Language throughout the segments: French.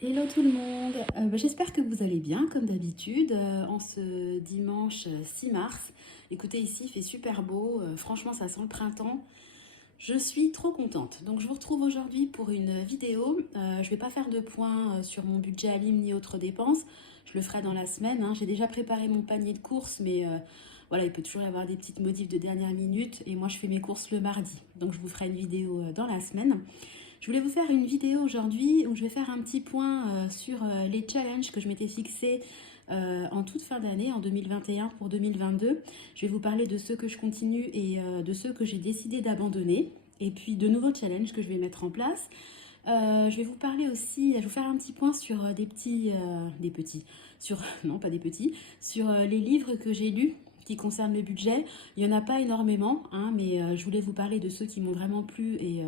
Hello tout le monde. J'espère que vous allez bien comme d'habitude en ce dimanche 6 mars. Écoutez, ici il fait super beau, franchement ça sent le printemps. Je suis trop contente. Donc je vous retrouve aujourd'hui pour une vidéo. Je ne vais pas faire de point sur mon budget Alim ni autres dépenses. Je le ferai dans la semaine, hein. J'ai déjà préparé mon panier de courses, mais voilà, il peut toujours y avoir des petites modifs de dernière minute. Et moi je fais mes courses le mardi. Donc je vous ferai une vidéo dans la semaine. Je voulais vous faire une vidéo aujourd'hui où je vais faire un petit point sur les challenges que je m'étais fixés en toute fin d'année, en 2021 pour 2022. Je vais vous parler de ceux que je continue et de ceux que j'ai décidé d'abandonner. Et puis de nouveaux challenges que je vais mettre en place. Je vais vous parler aussi, je vais vous faire un petit point sur sur, non pas des petits, sur les livres que j'ai lus qui concernent le budget. Il n'y en a pas énormément, hein, mais je voulais vous parler de ceux qui m'ont vraiment plu et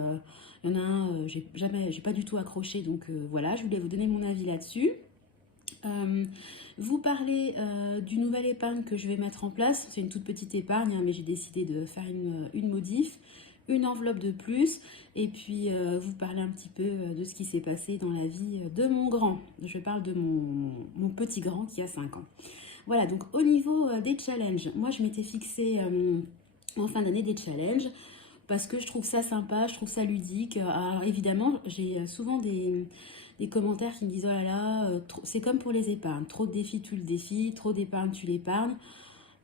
il y en a un, j'ai pas du tout accroché, donc voilà, je voulais vous donner mon avis là-dessus. Euh, Vous parler du nouvel épargne que je vais mettre en place. C'est une toute petite épargne, hein, mais j'ai décidé de faire une modif, une enveloppe de plus, et puis vous parler un petit peu de ce qui s'est passé dans la vie de mon grand. Je parle de mon petit grand qui a 5 ans. Voilà, donc au niveau des challenges, moi je m'étais fixé en fin d'année des challenges parce que je trouve ça sympa, je trouve ça ludique. Alors évidemment, j'ai souvent des commentaires qui me disent oh là là, c'est comme pour les épargnes, trop de défis, tu le défi, trop d'épargne, tu l'épargnes.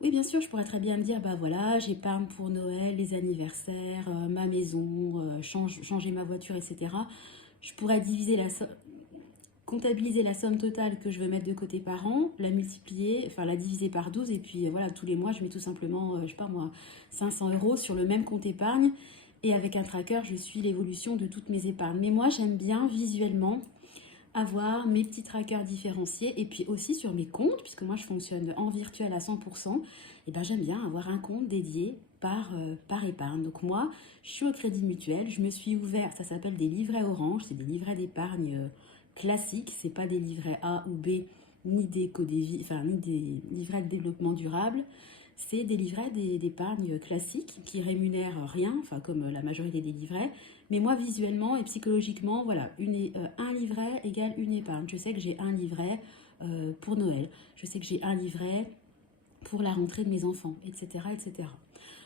Oui, bien sûr, je pourrais très bien me dire, bah voilà, j'épargne pour Noël, les anniversaires, ma maison, changer ma voiture, etc. Je pourrais comptabiliser la somme totale que je veux mettre de côté par an, la multiplier, enfin la diviser par 12 et puis voilà, tous les mois, je mets tout simplement, je sais pas moi, 500 euros sur le même compte épargne. Et avec un tracker, je suis l'évolution de toutes mes épargnes. Mais moi, j'aime bien visuellement avoir mes petits trackers différenciés et puis aussi sur mes comptes, puisque moi je fonctionne en virtuel à 100%, et ben j'aime bien avoir un compte dédié par épargne. Donc moi, je suis au Crédit Mutuel, je me suis ouvert, ça s'appelle des livrets Orange, c'est des livrets d'épargne classiques, c'est pas des livrets A ou B, ni des enfin ni des livrets de développement durable. C'est des livrets d'épargne classiques qui rémunèrent rien, enfin comme la majorité des livrets, mais moi, visuellement et psychologiquement, voilà, un livret égale une épargne. Je sais que j'ai un livret pour Noël. Je sais que j'ai un livret pour la rentrée de mes enfants, etc. etc.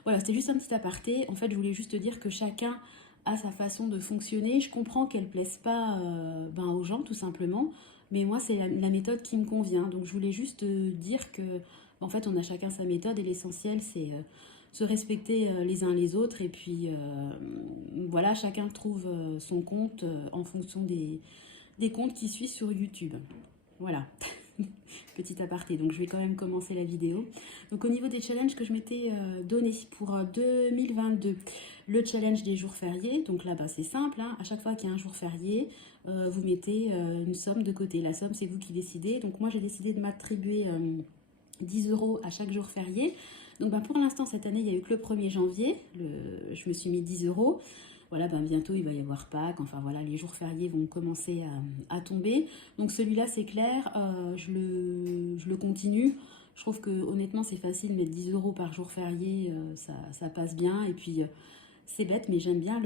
Voilà, c'était juste un petit aparté. En fait, je voulais juste dire que chacun a sa façon de fonctionner. Je comprends qu'elle ne plaise pas aux gens, tout simplement. Mais moi, c'est la méthode qui me convient. Donc, je voulais juste dire que, en fait, on a chacun sa méthode et l'essentiel, c'est se respecter les uns les autres. Et puis, voilà, chacun trouve son compte en fonction des comptes qui suivent sur YouTube. Voilà. Petit aparté, donc je vais quand même commencer la vidéo. Donc au niveau des challenges que je m'étais donné pour 2022, le challenge des jours fériés, donc là-bas c'est simple, hein, à chaque fois qu'il y a un jour férié, vous mettez une somme de côté. La somme c'est vous qui décidez, donc moi j'ai décidé de m'attribuer 10 euros à chaque jour férié. Donc pour l'instant cette année il n'y a eu que le 1er janvier, je me suis mis 10 euros. Voilà, bientôt il va y avoir Pâques, enfin voilà, les jours fériés vont commencer à tomber. Donc celui-là c'est clair, je le continue. Je trouve que honnêtement c'est facile, mettre 10 euros par jour férié, ça passe bien. Et puis c'est bête, mais j'aime bien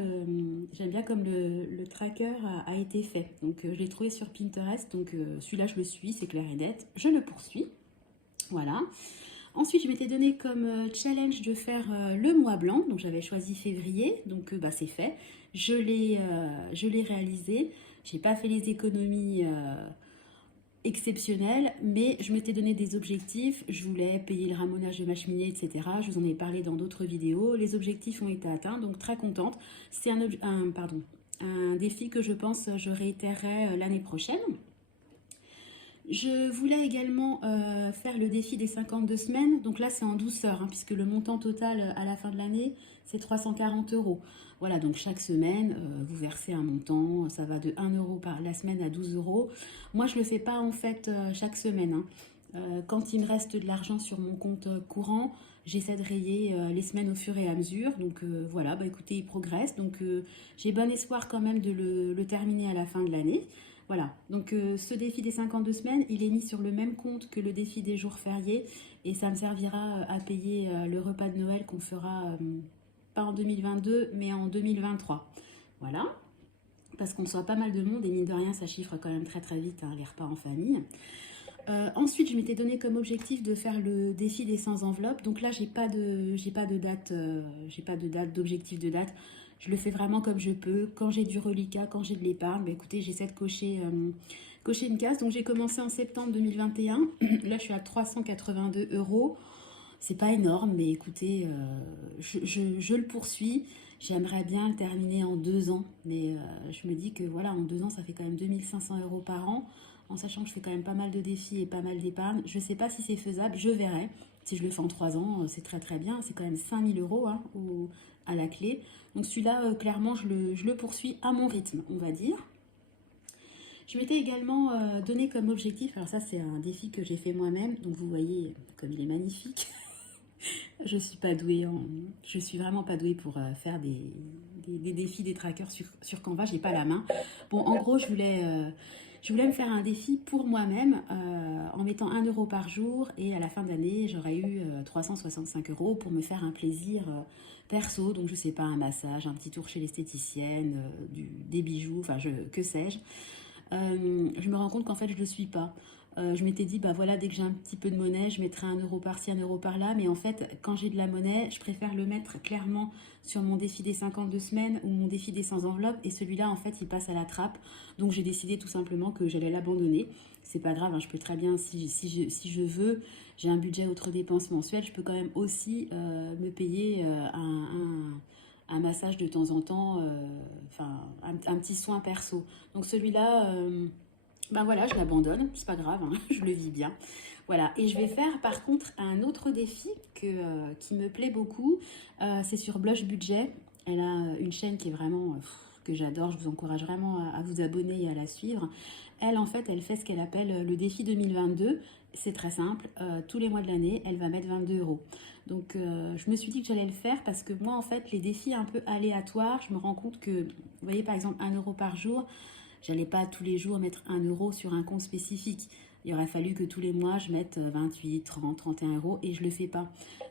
comme le tracker a été fait. Donc je l'ai trouvé sur Pinterest, donc celui-là je le suis, c'est clair et net. Je le poursuis, voilà. Ensuite, je m'étais donné comme challenge de faire le mois blanc. Donc, j'avais choisi février. Donc, c'est fait. Je l'ai réalisé. J'ai pas fait les économies exceptionnelles, mais je m'étais donné des objectifs. Je voulais payer le ramonage de ma cheminée, etc. Je vous en ai parlé dans d'autres vidéos. Les objectifs ont été atteints, donc très contente. C'est un défi que je pense je réitérerai l'année prochaine. Je voulais également faire le défi des 52 semaines. Donc là, c'est en douceur, hein, puisque le montant total à la fin de l'année, c'est 340 euros. Voilà, donc chaque semaine, vous versez un montant. Ça va de 1 euro par la semaine à 12 euros. Moi, je ne le fais pas en fait chaque semaine, hein. Quand il me reste de l'argent sur mon compte courant, j'essaie de rayer les semaines au fur et à mesure. Donc voilà, écoutez, il progresse. Donc j'ai bon espoir quand même de le terminer à la fin de l'année. Voilà, donc ce défi des 52 semaines, il est mis sur le même compte que le défi des jours fériés et ça me servira à payer le repas de Noël qu'on fera pas en 2022 mais en 2023. Voilà. parce qu'on soit pas mal de monde et mine de rien ça chiffre quand même très très vite hein, les repas en famille. Ensuite, je m'étais donné comme objectif de faire le défi des 100 enveloppes. Donc là, j'ai pas de date, j'ai pas de date, d'objectif de date. Je le fais vraiment comme je peux. Quand j'ai du reliquat, quand j'ai de l'épargne, bah, écoutez, j'essaie de cocher une case. Donc j'ai commencé en septembre 2021. Là, je suis à 382 euros. C'est pas énorme, mais écoutez, je le poursuis. J'aimerais bien le terminer en 2 ans, mais je me dis que voilà, en 2 ans, ça fait quand même 2500 euros par an, en sachant que je fais quand même pas mal de défis et pas mal d'épargne. Je sais pas si c'est faisable, je verrai. Si je le fais en 3 ans, c'est très très bien. C'est quand même 5000 euros hein, à la clé. Donc celui-là, clairement, je le poursuis à mon rythme, on va dire. Je m'étais également donné comme objectif, alors ça c'est un défi que j'ai fait moi-même, donc vous voyez comme il est magnifique. Je suis vraiment pas douée pour faire des défis, des trackers sur Canva, j'ai pas la main. Bon, en gros, je voulais me faire un défi pour moi-même en mettant 1 € par jour et à la fin de l'année, j'aurais eu 365 euros pour me faire un plaisir perso. Donc, je sais pas, un massage, un petit tour chez l'esthéticienne, des bijoux, enfin, que sais-je. Je me rends compte qu'en fait, je ne le suis pas. Je m'étais dit, bah voilà, dès que j'ai un petit peu de monnaie, je mettrai 1 € par-ci, 1 € par-là. Mais en fait, quand j'ai de la monnaie, je préfère le mettre clairement sur mon défi des 52 semaines ou mon défi des 100 enveloppes. Et celui-là, en fait, il passe à la trappe. Donc, j'ai décidé tout simplement que j'allais l'abandonner. C'est pas grave, hein, je peux très bien, si je veux, j'ai un budget autres dépenses mensuelles, je peux quand même aussi me payer un massage de temps en temps, enfin un petit soin perso. Donc celui-là, ben voilà, je l'abandonne, c'est pas grave, hein, je le vis bien. Voilà, et je vais faire par contre un autre défi qui me plaît beaucoup, c'est sur Blush Budget. Elle a une chaîne qui est vraiment que j'adore, je vous encourage vraiment à vous abonner et à la suivre. Elle, en fait, elle fait ce qu'elle appelle le défi 2022. C'est très simple, tous les mois de l'année, elle va mettre 22 euros. Donc, je me suis dit que j'allais le faire parce que moi, en fait, les défis un peu aléatoires, je me rends compte que, vous voyez, par exemple, 1 € par jour, j'allais pas tous les jours mettre 1 € sur un compte spécifique. Il aurait fallu que tous les mois, je mette 28, 30, 31 euros et je le fais pas.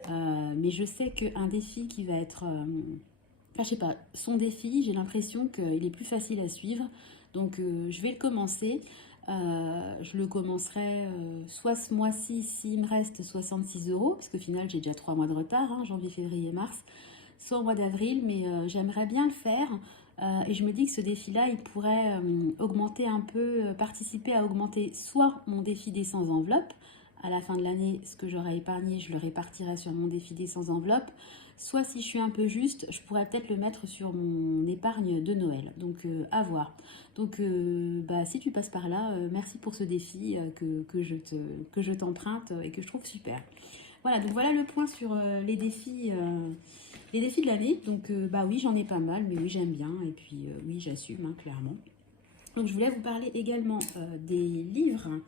Mais je sais qu'un défi qui va être... enfin, je sais pas, son défi, j'ai l'impression qu'il est plus facile à suivre. Donc, je vais le commencer. Je le commencerai soit ce mois-ci, s'il me reste 66 euros, parce qu'au final, j'ai déjà 3 mois de retard, hein, janvier, février, mars, soit au mois d'avril, mais j'aimerais bien le faire. Et je me dis que ce défi-là, il pourrait augmenter un peu, participer à augmenter soit mon défi des 100 enveloppes. À la fin de l'année, ce que j'aurai épargné, je le répartirai sur mon défi des 100 enveloppes. Soit si je suis un peu juste, je pourrais peut-être le mettre sur mon épargne de Noël. Donc à voir. Donc bah, si tu passes par là, merci pour ce défi que je t'emprunte et que je trouve super. Voilà, donc voilà le point sur les défis de l'année. Donc bah oui, j'en ai pas mal, mais oui, j'aime bien. Et puis oui, j'assume, hein, clairement. Donc je voulais vous parler également des livres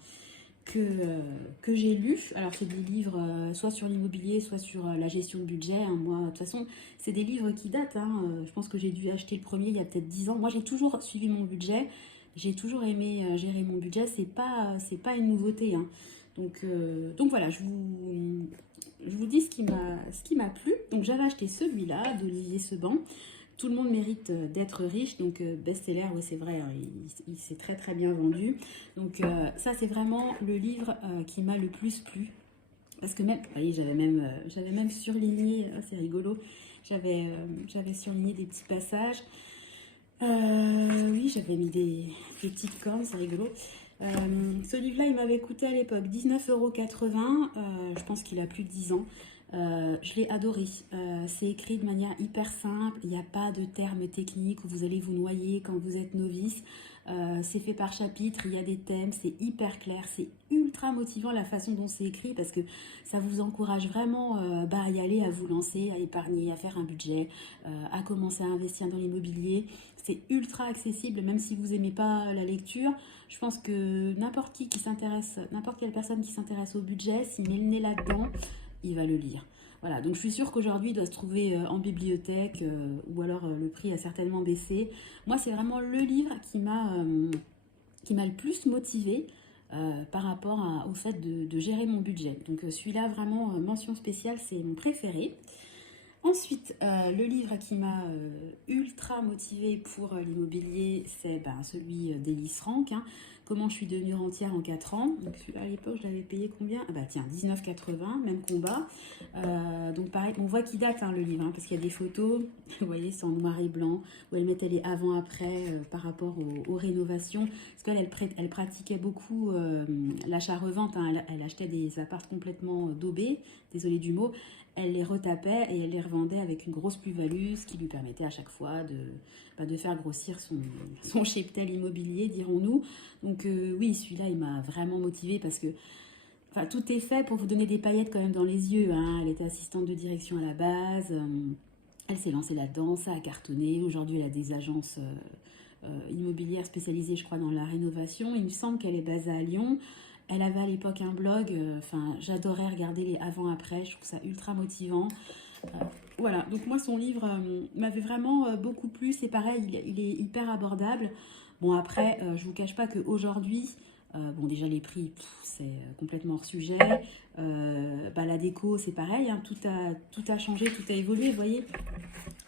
que j'ai lus. Alors c'est des livres soit sur l'immobilier, soit sur la gestion de budget. Hein. Moi, de toute façon, c'est des livres qui datent. Hein. Je pense que j'ai dû acheter le premier il y a peut-être 10 ans. Moi, j'ai toujours suivi mon budget. J'ai toujours aimé gérer mon budget. C'est pas une nouveauté. Hein. Donc voilà, je vous dis ce qui m'a plu. Donc j'avais acheté celui-là d'Olivier Seban. Tout le monde mérite d'être riche, donc best-seller, oui c'est vrai, hein, il s'est très très bien vendu. Donc ça c'est vraiment le livre qui m'a le plus plu. Parce que même, vous voyez, j'avais même surligné, c'est rigolo, j'avais surligné des petits passages. Oui, j'avais mis des petites cornes, c'est rigolo. Ce livre-là, il m'avait coûté à l'époque 19,80 €. Je pense qu'il a plus de 10 ans. Je l'ai adoré. C'est écrit de manière hyper simple. Il n'y a pas de termes techniques où vous allez vous noyer quand vous êtes novice. C'est fait par chapitre. Il y a des thèmes. C'est hyper clair. C'est ultra motivant la façon dont c'est écrit parce que ça vous encourage vraiment à y aller, à vous lancer, à épargner, à faire un budget, à commencer à investir dans l'immobilier. C'est ultra accessible, même si vous n'aimez pas la lecture. Je pense que n'importe quelle personne qui s'intéresse au budget, s'il met le nez là-dedans, il va le lire. Voilà, donc je suis sûre qu'aujourd'hui il doit se trouver en bibliothèque ou alors le prix a certainement baissé. Moi, c'est vraiment le livre qui m'a le plus motivée par rapport au fait de gérer mon budget. Donc celui-là, vraiment, mention spéciale, c'est mon préféré. Ensuite, le livre qui m'a ultra motivée pour l'immobilier, c'est celui d'Elise Franck, hein. Comment je suis devenue rentière en 4 ans. Donc celui-là, à l'époque, je l'avais payé combien? Ah bah tiens, 19,80, même combat. Donc pareil, on voit qu'il date, hein, le livre, hein, parce qu'il y a des photos, vous voyez, c'est en noir et blanc, où elle mettait les avant-après par rapport aux rénovations. Parce qu'elle elle pratiquait beaucoup l'achat-revente, hein. Elle achetait des apparts complètement daubés, désolé du mot. Elle les retapait et elle les revendait avec une grosse plus-value, ce qui lui permettait à chaque fois de faire grossir son cheptel immobilier, dirons-nous. Donc oui, celui-là, il m'a vraiment motivée parce que tout est fait pour vous donner des paillettes quand même dans les yeux, hein. Elle était assistante de direction à la base, elle s'est lancée là-dedans, ça a cartonné. Aujourd'hui, elle a des agences immobilières spécialisées, je crois, dans la rénovation. Il me semble qu'elle est basée à Lyon. Elle avait à l'époque un blog, j'adorais regarder les avant-après, je trouve ça ultra motivant. Voilà, donc moi son livre m'avait vraiment beaucoup plu, c'est pareil, il est hyper abordable. Bon après, je vous cache pas qu'aujourd'hui, bon déjà les prix, c'est complètement hors sujet. La déco, c'est pareil, hein, tout a changé, tout a évolué, vous voyez.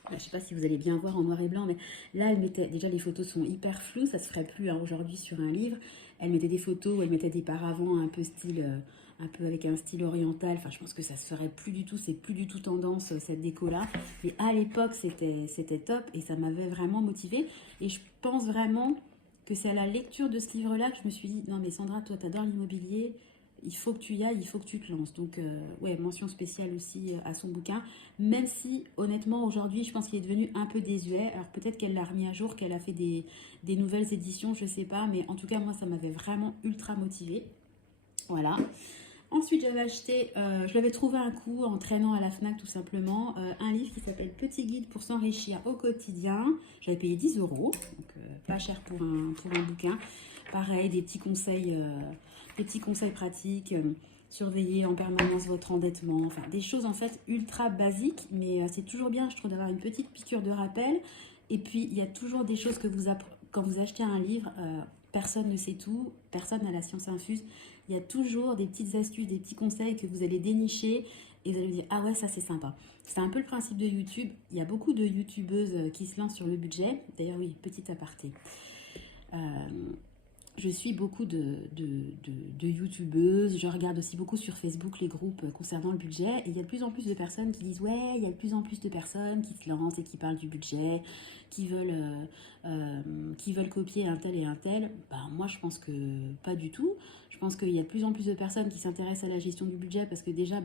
Je ne sais pas si vous allez bien voir en noir et blanc, mais là, elle mettait, déjà les photos sont hyper floues, ça se ferait plus, hein, aujourd'hui sur un livre. Elle mettait des photos où elle mettait des paravents un peu style, un peu avec un style oriental. Enfin, je pense que ça se ferait plus du tout, c'est plus du tout tendance cette déco-là. Mais à l'époque, c'était top et ça m'avait vraiment motivée. Et je pense vraiment que c'est à la lecture de ce livre-là que je me suis dit, non mais Sandra, toi, t'adores l'immobilier, il faut que tu y ailles, il faut que tu te lances. Donc, ouais, mention spéciale aussi à son bouquin. Même si, honnêtement, aujourd'hui, je pense qu'il est devenu un peu désuet. Alors, peut-être qu'elle l'a remis à jour, qu'elle a fait des nouvelles éditions, je sais pas. Mais en tout cas, moi, ça m'avait vraiment ultra motivée. Voilà. Ensuite, j'avais acheté, je l'avais trouvé un coup en traînant à la FNAC tout simplement, un livre qui s'appelle Petit guide pour s'enrichir au quotidien. J'avais payé 10 euros, donc pas cher pour un bouquin. Pareil, des petits conseils pratiques, surveiller en permanence votre endettement, enfin des choses en fait ultra basiques, mais c'est toujours bien, je trouve, d'avoir une petite piqûre de rappel. Et puis, il y a toujours des choses que quand vous achetez un livre, personne ne sait tout, personne n'a la science infuse. Il y a toujours des petites astuces, des petits conseils que vous allez dénicher et vous allez vous dire, ah ouais, ça c'est sympa. C'est un peu le principe de YouTube. Il y a beaucoup de youtubeuses qui se lancent sur le budget. D'ailleurs, oui, petit aparté. Euh, je suis beaucoup de youtubeuses, je regarde aussi beaucoup sur Facebook les groupes concernant le budget et il y a de plus en plus de personnes qui disent ouais, il y a de plus en plus de personnes qui se lancent et qui parlent du budget, qui veulent copier un tel et un tel. Moi je pense que pas du tout. Je pense qu'il y a de plus en plus de personnes qui s'intéressent à la gestion du budget parce que déjà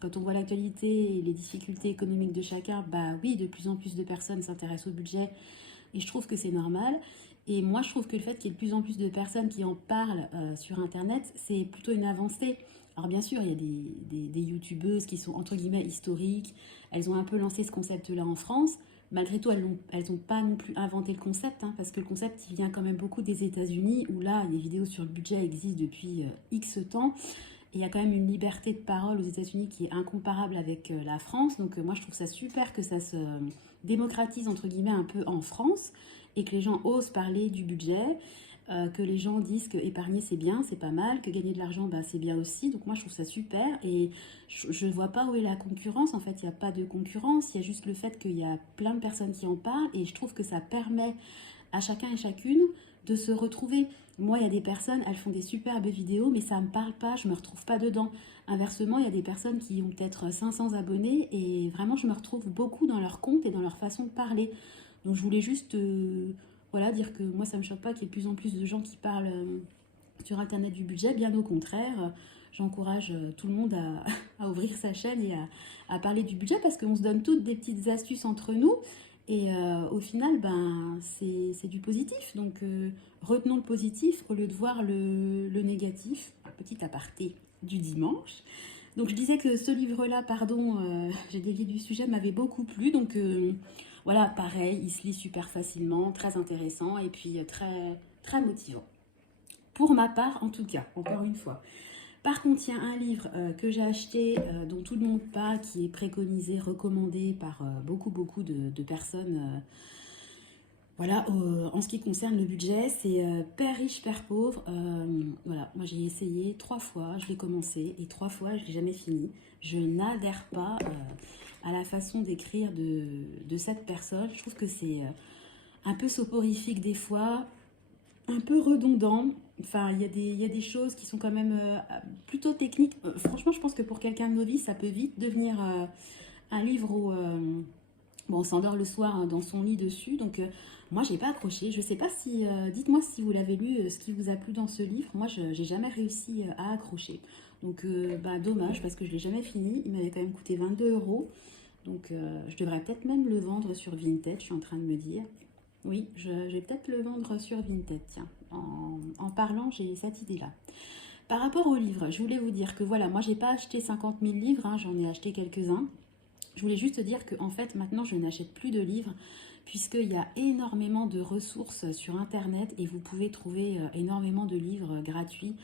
quand on voit l'actualité et les difficultés économiques de chacun, oui, de plus en plus de personnes s'intéressent au budget et je trouve que c'est normal. Et moi, je trouve que le fait qu'il y ait de plus en plus de personnes qui en parlent sur Internet, c'est plutôt une avancée. Alors bien sûr, il y a des youtubeuses qui sont entre guillemets historiques. Elles ont un peu lancé ce concept-là en France. Malgré tout, elles n'ont pas non plus inventé le concept, hein, parce que le concept, il vient quand même beaucoup des États-Unis, où là, les vidéos sur le budget existent depuis X temps. Et il y a quand même une liberté de parole aux États-Unis qui est incomparable avec la France. Donc moi, je trouve ça super que ça se démocratise, entre guillemets, un peu en France et que les gens osent parler du budget, que les gens disent que épargner c'est bien, c'est pas mal, que gagner de l'argent c'est bien aussi. Donc moi je trouve ça super et je ne vois pas où est la concurrence. En fait, il n'y a pas de concurrence, il y a juste le fait qu'il y a plein de personnes qui en parlent et je trouve que ça permet à chacun et chacune de se retrouver. Moi, il y a des personnes, elles font des superbes vidéos, mais ça ne me parle pas, je ne me retrouve pas dedans. Inversement, il y a des personnes qui ont peut-être 500 abonnés et vraiment, je me retrouve beaucoup dans leur compte et dans leur façon de parler. Donc, je voulais juste dire que moi, ça ne me choque pas qu'il y ait de plus en plus de gens qui parlent sur Internet du budget. Bien au contraire, j'encourage tout le monde à ouvrir sa chaîne et à parler du budget parce qu'on se donne toutes des petites astuces entre nous. Et au final, c'est du positif. Donc, retenons le positif au lieu de voir le négatif. Un petit aparté du dimanche. Donc, je disais que ce livre-là, j'ai dévié du sujet, m'avait beaucoup plu. Donc, voilà, pareil, il se lit super facilement, très intéressant et puis très, très motivant. Pour ma part, en tout cas, encore une fois. Par contre, il y a un livre que j'ai acheté, dont tout le monde parle, qui est préconisé, recommandé par beaucoup de personnes. En ce qui concerne le budget, c'est Père riche, Père pauvre. Voilà, moi j'ai essayé 3 fois, je l'ai commencé et 3 fois je l'ai jamais fini. Je n'adhère pas à la façon d'écrire de cette personne. Je trouve que c'est un peu soporifique des fois, un peu redondant. Enfin, il y a des choses qui sont quand même plutôt techniques. Franchement, je pense que pour quelqu'un de novice, ça peut vite devenir un livre où bon, on s'endort le soir hein, dans son lit dessus. Donc, moi, j'ai pas accroché. Je sais pas si... dites-moi si vous l'avez lu, ce qui vous a plu dans ce livre. Moi, je n'ai jamais réussi à accrocher. Donc, bah, dommage parce que je l'ai jamais fini. Il m'avait quand même coûté 22 euros. Donc, je devrais peut-être même le vendre sur Vinted, je suis en train de me dire. Oui, je vais peut-être le vendre sur Vinted, tiens. En parlant, j'ai cette idée-là. Par rapport aux livres, je voulais vous dire que voilà, moi, j'ai pas acheté 50 000 livres, hein, j'en ai acheté quelques-uns. Je voulais juste dire que en fait, maintenant, je n'achète plus de livres puisqu'il y a énormément de ressources sur Internet et vous pouvez trouver énormément de livres gratuits,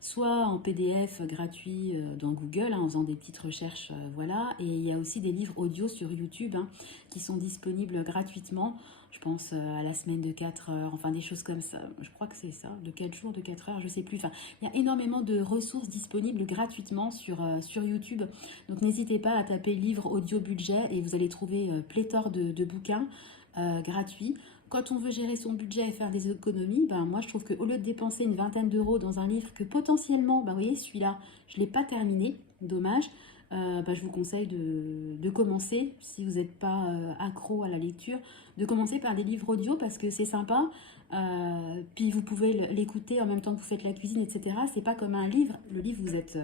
soit en PDF gratuit dans Google, hein, en faisant des petites recherches, voilà. Et il y a aussi des livres audio sur YouTube hein, qui sont disponibles gratuitement. Je pense à la semaine de 4 heures, enfin des choses comme ça. Je crois que c'est ça, de 4 jours, de 4 heures, je sais plus. Enfin, il y a énormément de ressources disponibles gratuitement sur YouTube. Donc n'hésitez pas à taper livre audio budget et vous allez trouver pléthore de bouquins gratuits. Quand on veut gérer son budget et faire des économies, ben moi je trouve qu'au lieu de dépenser une vingtaine d'euros dans un livre que potentiellement, ben vous voyez celui-là, je ne l'ai pas terminé, dommage, ben je vous conseille de commencer, si vous n'êtes pas accro à la lecture, de commencer par des livres audio parce que c'est sympa, puis vous pouvez l'écouter en même temps que vous faites la cuisine, etc. C'est pas comme un livre, le livre vous êtes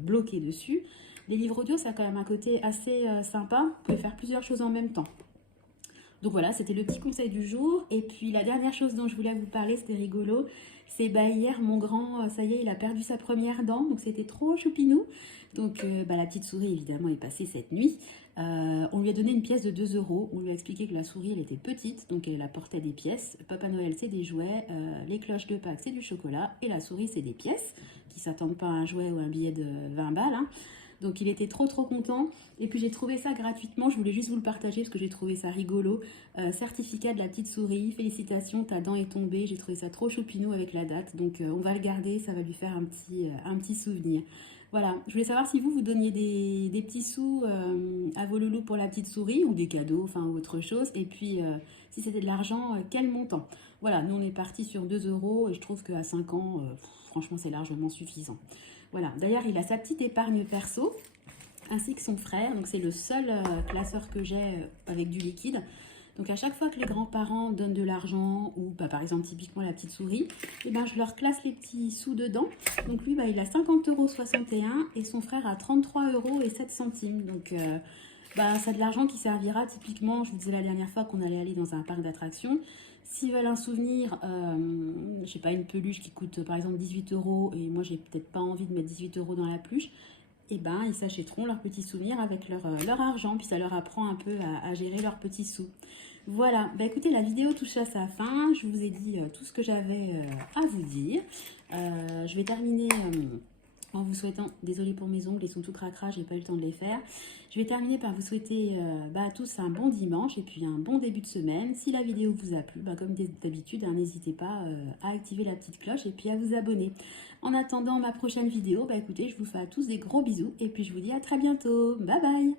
bloqué dessus. Les livres audio, ça a quand même un côté assez sympa, vous pouvez faire plusieurs choses en même temps. Donc voilà, c'était le petit conseil du jour. Et puis la dernière chose dont je voulais vous parler, c'était rigolo. C'est bah, hier, mon grand, ça y est, il a perdu sa première dent. Donc c'était trop choupinou. Donc bah, la petite souris, évidemment, est passée cette nuit. On lui a donné une pièce de 2 euros. On lui a expliqué que la souris, elle était petite. Donc elle apportait des pièces. Papa Noël, c'est des jouets. Les cloches de Pâques, c'est du chocolat. Et la souris, c'est des pièces qui ne s'attendent pas à un jouet ou un billet de 20 balles. Hein. Donc il était trop content. Et puis j'ai trouvé ça gratuitement. Je voulais juste vous le partager parce que j'ai trouvé ça rigolo. Certificat de la petite souris. Félicitations, ta dent est tombée. J'ai trouvé ça trop choupinou avec la date. Donc on va le garder. Ça va lui faire un petit souvenir. Voilà, je voulais savoir si vous donniez des petits sous à vos loulous pour la petite souris ou des cadeaux, enfin autre chose. Et puis si c'était de l'argent, quel montant? Voilà, nous on est parti sur 2 euros et je trouve qu'à 5 ans, franchement c'est largement suffisant. Voilà, d'ailleurs il a sa petite épargne perso, ainsi que son frère. Donc c'est le seul classeur que j'ai avec du liquide. Donc à chaque fois que les grands-parents donnent de l'argent, ou bah, par exemple typiquement la petite souris, et ben, je leur classe les petits sous dedans. Donc lui, bah, il a 50,61 € et son frère a 33,07 €. Donc bah, c'est de l'argent qui servira typiquement, je vous disais la dernière fois qu'on allait aller dans un parc d'attractions. S'ils veulent un souvenir, je sais pas, une peluche qui coûte par exemple 18 € et moi j'ai peut-être pas envie de mettre 18 € dans la peluche, et ben ils s'achèteront leurs petits souvenirs avec leur argent, puis ça leur apprend un peu à gérer leurs petits sous. Voilà, bah écoutez, la vidéo touche à sa fin, je vous ai dit tout ce que j'avais à vous dire. Je vais terminer en vous souhaitant, désolée pour mes ongles, ils sont tout cracra, j'ai pas eu le temps de les faire. Je vais terminer par vous souhaiter à tous un bon dimanche et puis un bon début de semaine. Si la vidéo vous a plu, bah, comme d'habitude, hein, n'hésitez pas à activer la petite cloche et puis à vous abonner. En attendant ma prochaine vidéo, bah écoutez, je vous fais à tous des gros bisous et puis je vous dis à très bientôt. Bye bye!